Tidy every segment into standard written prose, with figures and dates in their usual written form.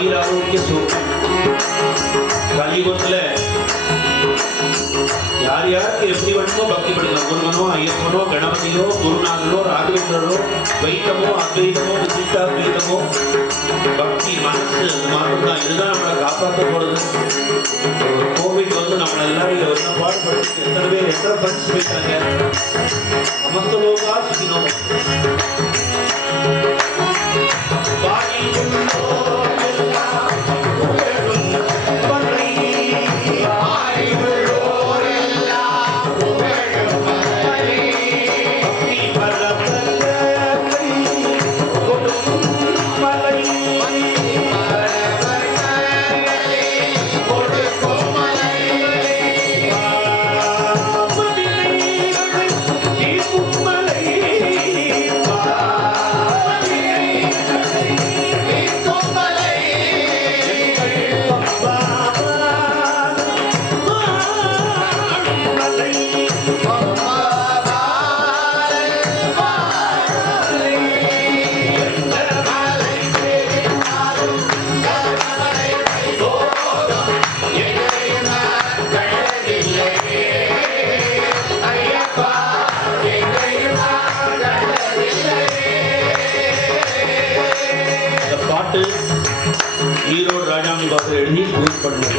ஆயுராரோக்கிய சூக்கம். கலியுகத்துல யார் யாருக்கு எப்படி வேணுமோ பக்தி பண்ணிக்கலாம். முருகனோ, ஐயப்பனோ, கணபதியோ, குருநாதனோ, ராகவேந்திரனோ, வைத்தமோ, அத்வைதமோ, விசிஷ்டாத்வைதமோ, பக்தி மனசு மாற்றம்தான். இதுதான் நம்மளை காப்பாற்ற போறது. கோவிட் வந்து நம்மளை எல்லாரும் என்ன பாடுபடுத்தி எத்தனை பேர் எத்தனை ஃப்ரெண்ட்ஸ் போயிட்டாங்க. சமஸ்தலோகா சுகினோ ஈரோடு ராஜாமணி பாகவதர் எழுதி ட்வீட் பண்ணது.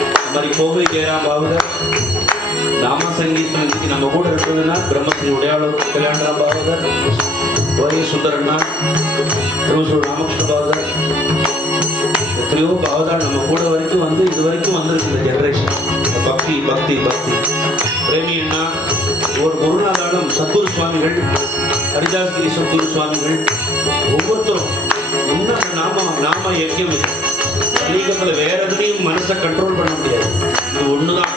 இந்த மாதிரி கோவை ஜெயராம் பாகவதர் நாம சங்கீதம் இன்னைக்கு நம்ம கூட இருக்கிறதுனா பிரம்மஸ்ரீ உடையாளர் கல்யாணராம் பாகவதர், ஒரே சுந்தரண்ணா, திருவசூர் ராமகிருஷ்ண பாகவதர், எத்தனையோ பாகவதர் நம்ம கூட வரைக்கும் வந்து இது வரைக்கும் வந்திருக்கு. இந்த ஜெனரேஷன் பக்தி பக்தி பக்தி பிரேமி அண்ணா, ஒரு குருநாதாலும் சத்குரு சுவாமிகள், ஹரிதாஸ்கிரி சத்குரு சுவாமிகள், ஒவ்வொருத்தரும் இன்னும் நாம யஜ்யம் ஸ்ரீகத்துல வேற எதுலையும் மனசை கண்ட்ரோல் பண்ண முடியாது. இது ஒண்ணுதான்.